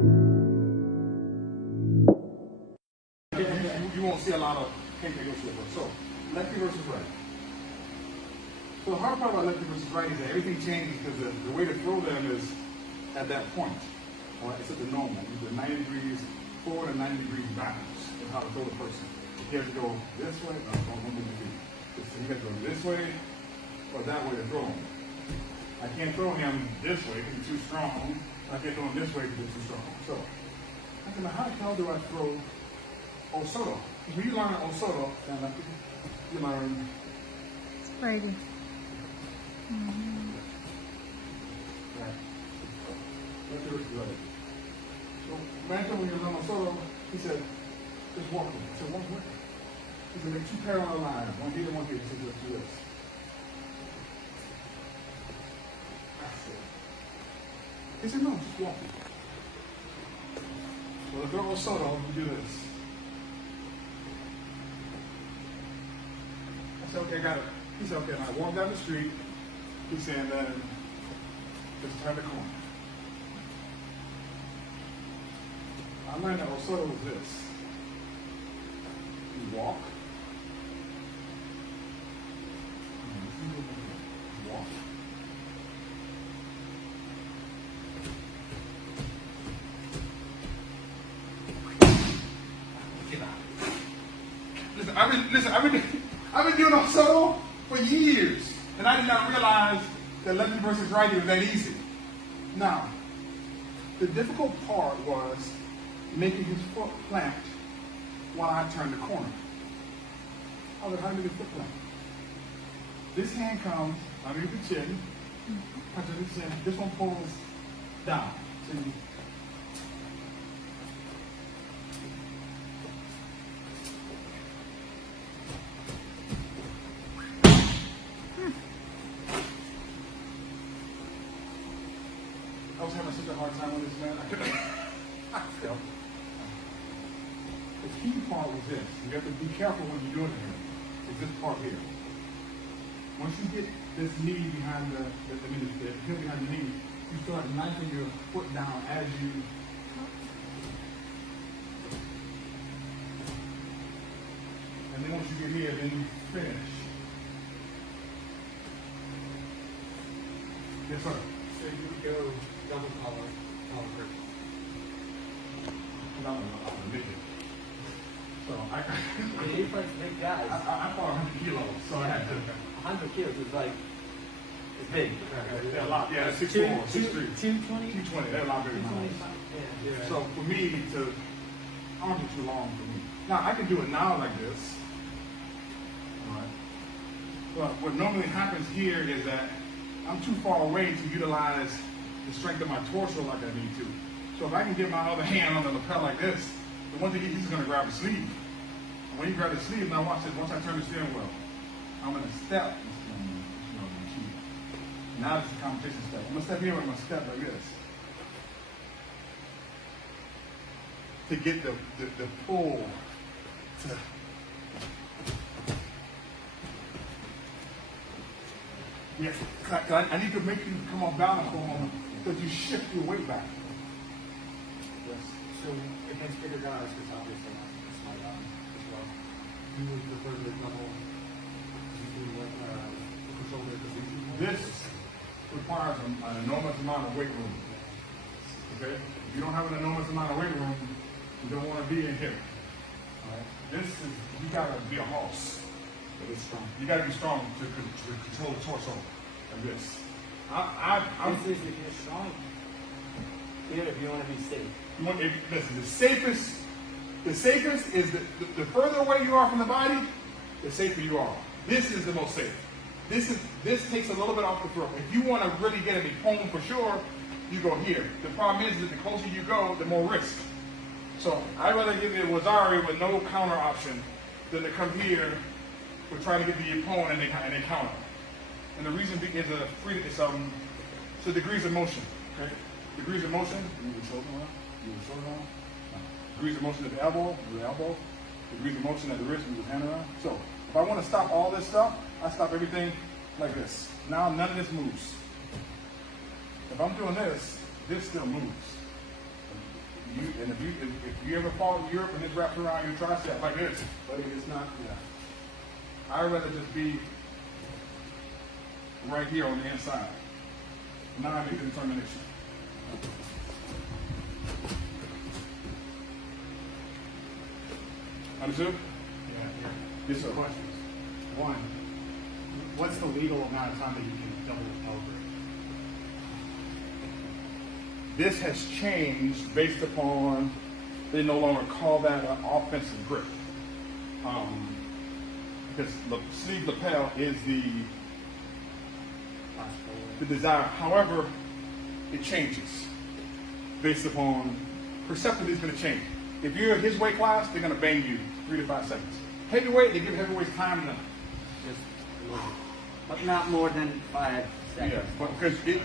You won't see a lot of kink that goes with it. So, lefty versus right. So the hard part about lefty versus right is that everything changes because the way to throw them is at that point. All right, it's at the normal. Either 90 degrees forward and 90 degrees backwards is how to throw the person. If you have to go this way, don't move your feet. So you have to go this way or that way to throw him. I can't throw him this way because he's too strong. I can't throw him this way because he's too strong. So, I said, how the hell do I throw Osoto? When you learn Osoto, you learn Righty. right. Let's do it together. So, imagine when you learn Osoto, he said, just walk with it. I said, walk with it. He said, make two parallel lines, one here and one here. He said, let's do this. He said, no, just walk it. So let's go Osoto and do this. I said, okay, I got it. He said, okay, now I walk down the street. He's saying, then just turn the corner. I learned that Osoto was this. You walk. Walk. I've been doing Osoto for years, and I did not realize that lefty versus righty was that easy. Now, the difficult part was making his foot plant while I turned the corner. I was like, how do you make a foot plant? This hand comes underneath the chin, underneath the chin. This one pulls down. So you, I was having such a hard time with this, man. I couldn't. Still. The key part was this. You have to be careful when you're doing it here. It's this part here. Once you get this knee behind the heel behind the knee, you start knifing your foot down as you. And then once you get here, then you finish. Yes, sir. So you would go double collar grip. No, I'm a midget. So He fights big guys. I fought 100 kilos, so I had to. 100 kilos is like, it's big. They're a lot, yeah, 6'4", 6'3". 220? 220, they're a lot bigger than mine. Yeah. So for me to, arms are too long for me. Now I can do it now like this. All right. But what normally happens here is that I'm too far away to utilize the strength of my torso like I need to. So if I can get my other hand on the lapel like this, the one thing he's going to grab the sleeve. And when you grab the sleeve, now watch this. Once I turn the steering wheel, I'm going to step. Now this is a competition step. I'm going to step here and I'm going to step like this. To get the pull to. Yeah, I need to make you come off balance for a moment because you shift your weight back. Yes. So against bigger guys, because obviously it's my as well, you would prefer to double, you do like control their position? This requires an enormous amount of weight room. Okay? If you don't have an enormous amount of weight room, you don't want to be in here. All right? This is, you gotta be a horse. It's strong. You gotta be strong to control the torso like this. This is if you're strong. Good if you want to be safe. You want, listen, the safest is the further away you are from the body, the safer you are. This is the most safe. This takes a little bit off the throat. If you want to really get me home for sure, you go here. The problem is that the closer you go, the more risk. So I'd rather give you a Wazari with no counter option than to come here with trying to get the opponent and they counter. And the reason is it's degrees of motion. Okay? Degrees of motion, move the shoulder around, move the shoulder around. Degrees of motion at the elbow, move the elbow. Degrees of motion at the wrist, move the hand around. So if I want to stop all this stuff, I stop everything like this. Now none of this moves. If I'm doing this, this still moves. If you ever fall in Europe and it's wrapped around your tricep like this, but it's not. Yeah. I'd rather just be right here on the inside. Now I make the determination. Understood? Yeah. Yes, sir. Two questions. One, what's the legal amount of time that you can double the elbow? This has changed based upon they no longer call that an offensive grip. Because the sleeve lapel is the desire. However, it changes based upon perceptively it's going to change. If you're in his weight class, they're going to bang you 3 to 5 seconds. Heavyweight, they give heavyweights time to Just a little, but not more than 5 seconds. yeah, but because you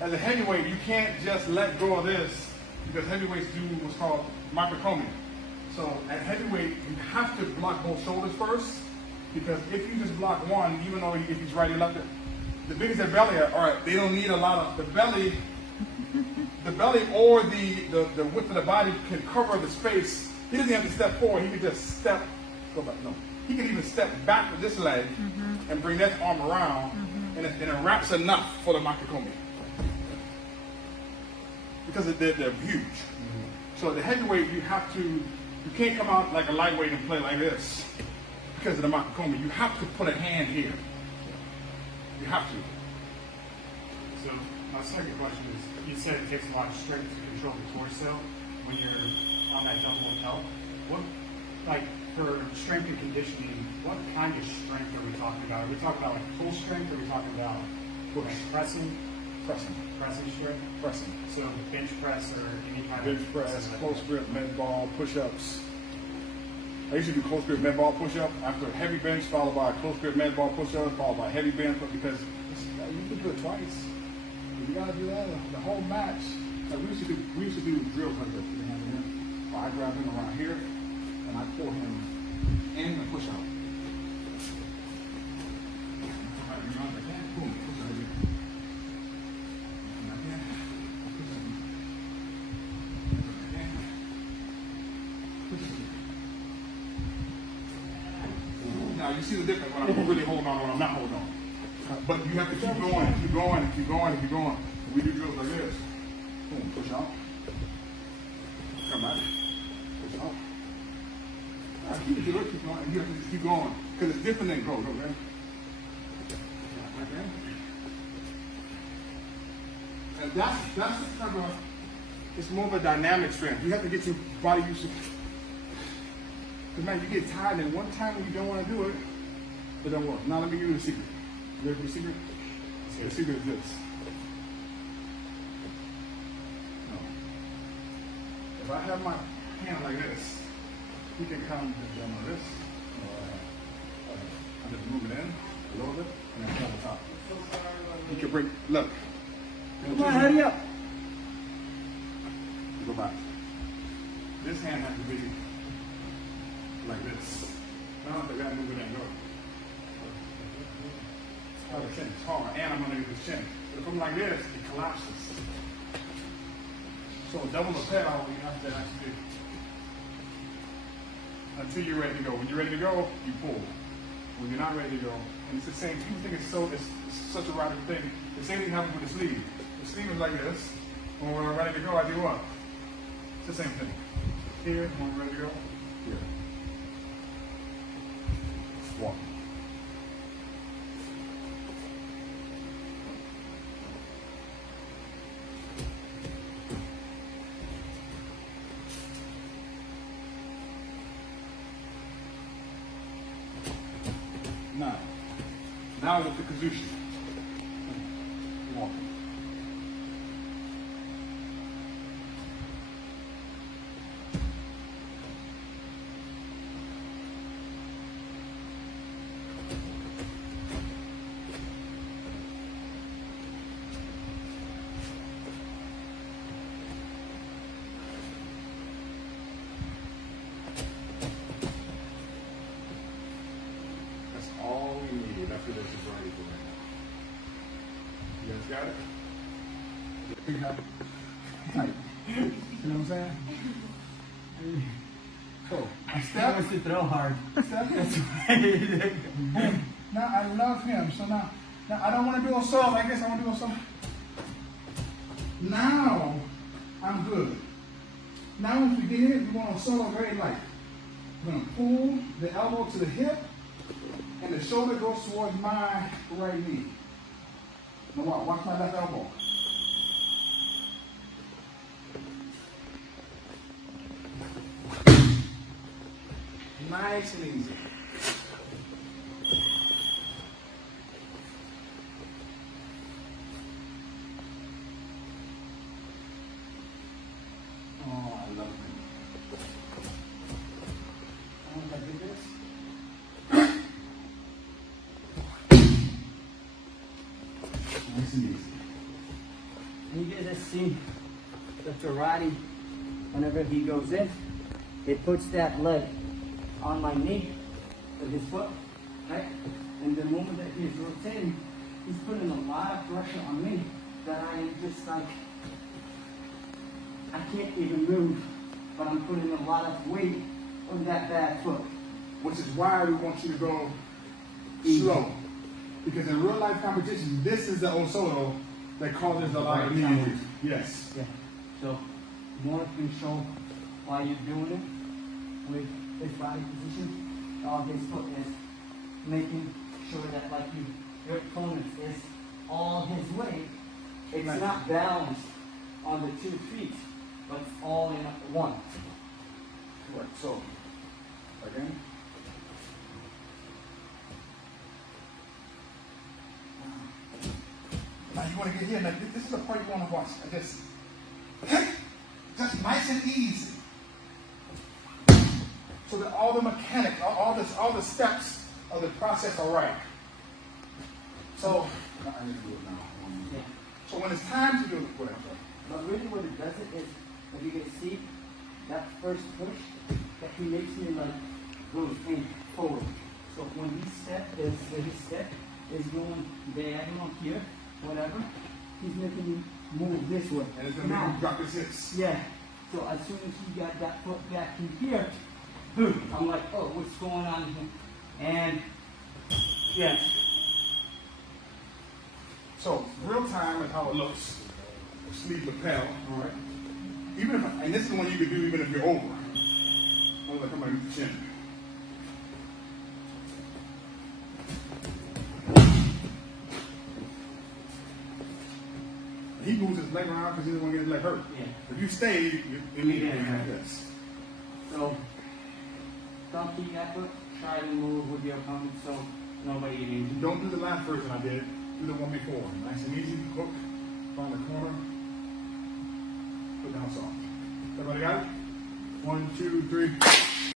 as a heavyweight, you can't just let go of this because heavyweights do what's called microcoming. So at heavyweight, you have to block both shoulders first because if you just block one, even though if he's righty lefty, the biggest their belly are, they don't need a lot of the belly. The belly or the width of the body can cover the space. He doesn't have to step forward. He can just go back. No, he can even step back with this leg and bring that arm around, and it wraps enough for the microcoming. Because they're huge. So the heavyweight, you can't come out like a lightweight and play like this because of the microcoming. You have to put a hand here. You have to. So my second question is, you said it takes a lot of strength to control the torso when you're on that double lapel. What, like for strength and conditioning, what kind of strength are we talking about? Are we talking about like pull strength, or are we talking about like pressing strength? Pressing. So bench press or any kind Bench of press, close grip, med ball, push-ups. I usually do close grip med ball push-up after a heavy bench, followed by a close grip med ball push-up, followed by a heavy bench, because you can do it twice. You gotta do that the whole match. Like we used to do drills like this. I grab him around here and I pull him in and push out. Boom, push out again. Now you see the difference when I'm really holding on and when I'm not holding on. But you have to keep going, keep going, keep going, keep going. We do drills like this. Boom, push out. Come back. Push out. Keep it, keep going. You have to just keep going. Because it's different than growth, okay? Okay. And that's the type of, it's more of a dynamic strength. You have to get your body used to. Because man, you get tired, and one time when you don't want to do it, it don't work. Now let me give you the secret. You ready for the secret? The secret is this. No. If I have my hand like this, you can come down like this. I just move it in a little bit, and then on the top. You can bring, look. Come on, hurry up. Go back. This hand has to be like this. Now I gotta move it in. Go. Oh, the chin is hard, and I'm gonna use the chin. If I'm like this, it collapses. So double lapel, you have to actually, until you're ready to go. When you're ready to go, you pull. When you're not ready to go, and it's the same. People think it's such a radical thing. The same thing happens with the sleeve. The sleeve is like this. When we're ready to go, I do what? It's the same thing. Here, when we're ready to go, here. Walk. Now with the Kazushi. Walking. That's all we need after this is ready for right now. You guys got it? You know what I'm saying? So, I He step, wants to throw hard. step, That's why. boom. Now I love him. So now I don't want to do a solo like this. I want to do a solo. Now I'm good. Now once we get in, we want to solo very light. We're going to pull the elbow to the hip, and the shoulder goes towards my right knee. Now watch my left elbow. Nice and easy. Oh, I love him. I did this. Nice and easy. You guys have seen Dr. Righty, whenever he goes in, he puts that leg on my knee with his foot, right? And the moment that he's rotating, he's putting a lot of pressure on me that I am just like, I can't even move, but I'm putting a lot of weight on that bad foot. Which is why we want you to go Easy. slow. Because in real life competition, this is the Osoto that causes a lot of knee injuries. Yes. Yeah. So more control while you're doing it with his body position. All his foot is making sure that like your opponent is all his weight. It's Right. not balanced on the 2 feet, but it's all in one. Correct. So, again. Now you want to get here. Now this is the part you want to watch. Just nice and easy. So that all the mechanics, all the steps of the process are right. So I need to do it now. Yeah. So when it's time to do it, whatever. But really what it does it is, if you can see that first push, that he makes me like goes in forward. So when his step is going diagonal here, whatever, he's making me move this way. And it's gonna make you drop his hips. Yeah. So as soon as he got that foot back in here, boom, I'm like, oh, what's going on here? And yes. So real time is how it looks. Sleeve lapel, all right. Even if, and this is the one you can do even if you're over. I'm gonna come on the chin. He moves his leg around because he doesn't want to get his leg hurt. Yeah. If you stay, you need to have this. So don't keep that foot. Try to move with your opponent so nobody get injured. Don't do the last version I did. Do the one before. Nice and easy. Hook. Find the corner. Put down soft. Everybody got it? 1, 2, 3.